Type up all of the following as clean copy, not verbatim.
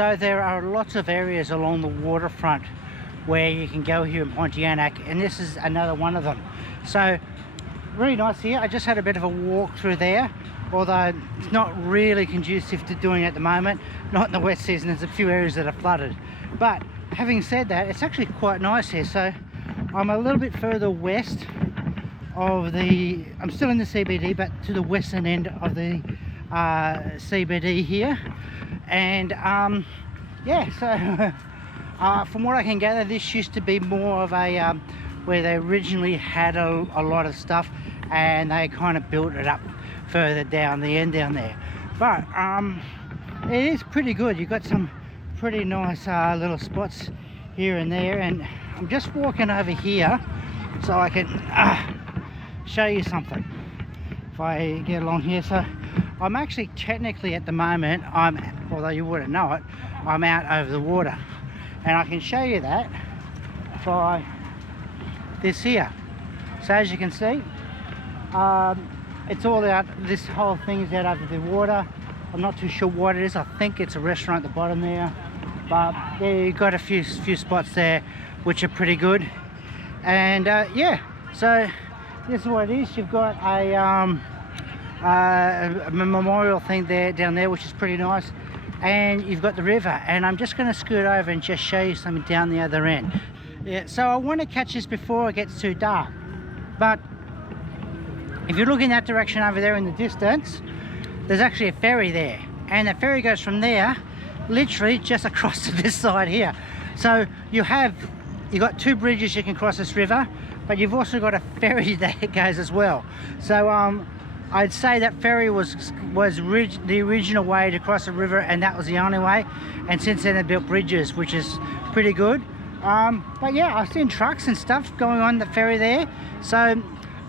so there are lots of areas along the waterfront where you can go here in Pontianak, and this is another one of them. So really nice here. I just had a bit of a walk through there, although it's not really conducive to doing it at the moment. Not in the wet season, there's a few areas that are flooded. But having said that, it's actually quite nice here. So I'm a little bit further west of the, I'm still in the CBD, but to the western end of the CBD here. And yeah, so from what I can gather, this used to be more of a where they originally had a lot of stuff, and they kind of built it up further down the end down there. But it is pretty good. You've got some pretty nice little spots here and there, and I'm just walking over here so I can show you something if I get along here. So I'm actually technically at the moment, although you wouldn't know it, I'm out over the water, and I can show you that by this here. So as you can see, it's all out, this whole thing is out over the water. I'm not too sure what it is. I think it's a restaurant at the bottom there, but yeah, you've got a few spots there which are pretty good. And yeah, so this is what it is. You've got a memorial thing there down there, which is pretty nice, and you've got the river. And I'm just going to scoot over and just show you something down the other end. Yeah, so I want to catch this before it gets too dark, but if you look in that direction over there in the distance, there's actually a ferry there, and the ferry goes from there literally just across to this side here. So you've got two bridges you can cross this river, but you've also got a ferry that goes as well. So I'd say that ferry was the original way to cross the river, and that was the only way, and since then they built bridges, which is pretty good. But yeah, I've seen trucks and stuff going on the ferry there, so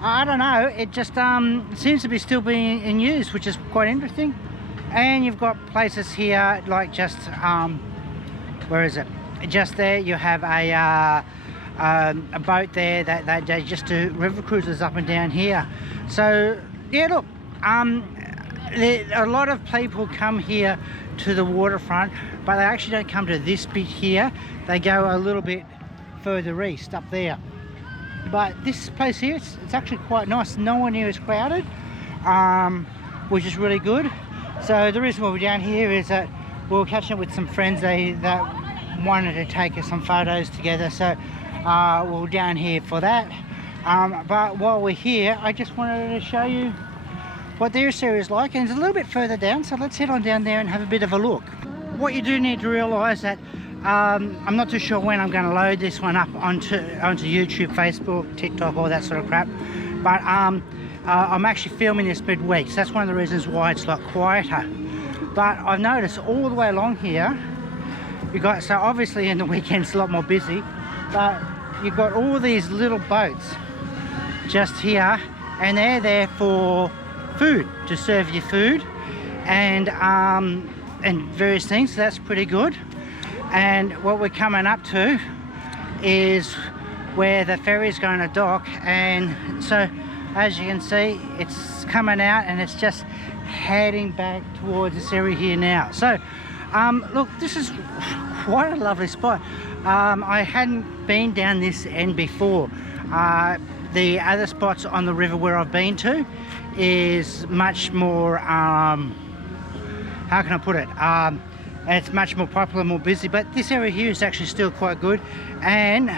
I don't know, it just seems to be still being in use, which is quite interesting. And you've got places here like just where is it, just there you have a boat there that they just do river cruises up and down here. So yeah, look, a lot of people come here to the waterfront, but they actually don't come to this bit here. They go a little bit further east up there. But this place here, it's actually quite nice. No one here is crowded, which is really good. So the reason why we're down here is that we're catching up with some friends that wanted to take us some photos together. So we're down here for that. But while we're here, I just wanted to show you what their area is like, and it's a little bit further down, so let's head on down there and have a bit of a look. What you do need to realise that I'm not too sure when I'm going to load this one up onto YouTube, Facebook, TikTok, all that sort of crap, but I'm actually filming this midweek, so that's one of the reasons why it's a lot quieter. But I've noticed all the way along here, so obviously in the weekends it's a lot more busy, but you've got all these little boats just here, and they're there for food, to serve you food and various things, so that's pretty good. And what we're coming up to is where the ferry's going to dock, and so as you can see, it's coming out and it's just heading back towards this area here now. So look, this is quite a lovely spot. I hadn't been down this end before. The other spots on the river where I've been to is much more, how can I put it, it's much more popular, more busy, but this area here is actually still quite good. And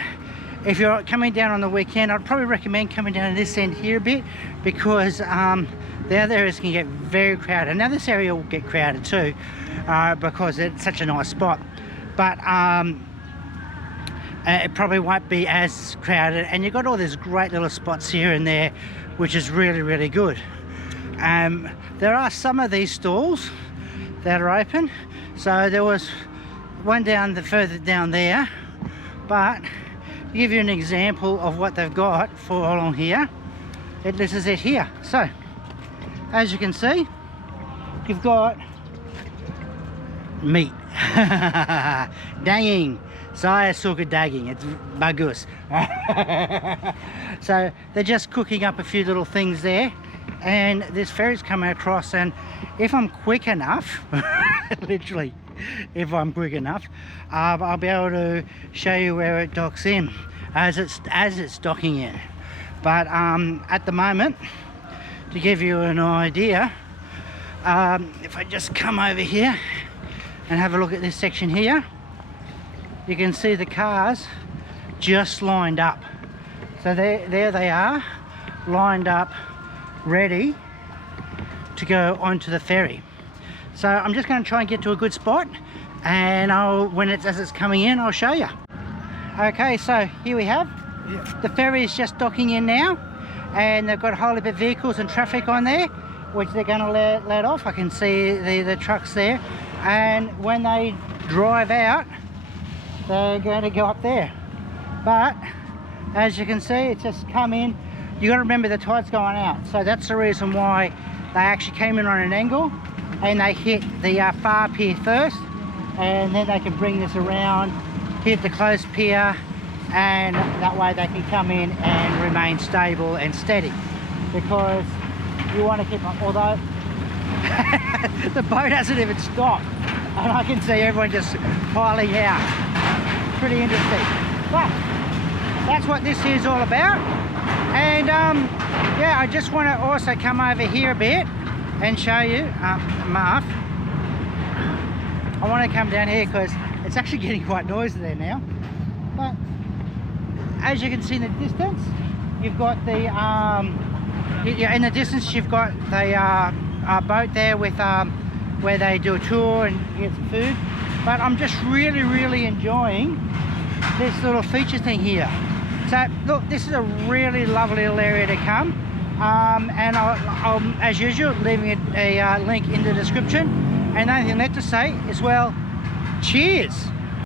if you're coming down on the weekend, I'd probably recommend coming down to this end here a bit, because the other areas can get very crowded. Now this area will get crowded too, because it's such a nice spot, but it probably won't be as crowded, and you've got all these great little spots here and there, which is really, really good. There are some of these stalls that are open, so there was one further down there, but to give you an example of what they've got for along here, this is it here. So as you can see, you've got meat. Daging. Saya suka daging. It's bagus. So they're just cooking up a few little things there, and this ferry's coming across, and if I'm quick enough, literally if I'm quick enough. I'll be able to show you where it docks in as it's docking in. But at the moment, to give you an idea, if I just come over here and have a look at this section here, you can see the cars just lined up. So there they are, lined up, ready to go onto the ferry. So I'm just going to try and get to a good spot, and as it's coming in, I'll show you. Okay, so here we have, the ferry is just docking in now, and they've got a whole heap of vehicles and traffic on there, which they're going to let off. I can see the trucks there, and when they drive out, they're going to go up there. But as you can see, it's just come in. You got to remember the tide's going out, so that's the reason why they actually came in on an angle, and they hit the far pier first, and then they can bring this around, hit the close pier, and that way they can come in and remain stable and steady, because you want to keep on, although the boat hasn't even stopped, and I can see everyone just piling out. Pretty interesting. But that's what this is all about. And yeah, I just want to also come over here a bit and show you, Marv. I want to come down here because it's actually getting quite noisy there now. But as you can see in the distance, you've got the in the distance you've got the boat there with where they do a tour and get some food. But I'm just really enjoying this little feature thing here. So look, this is a really lovely little area to come, and I'll as usual leaving a link in the description. And the only thing left to say is, well, cheers.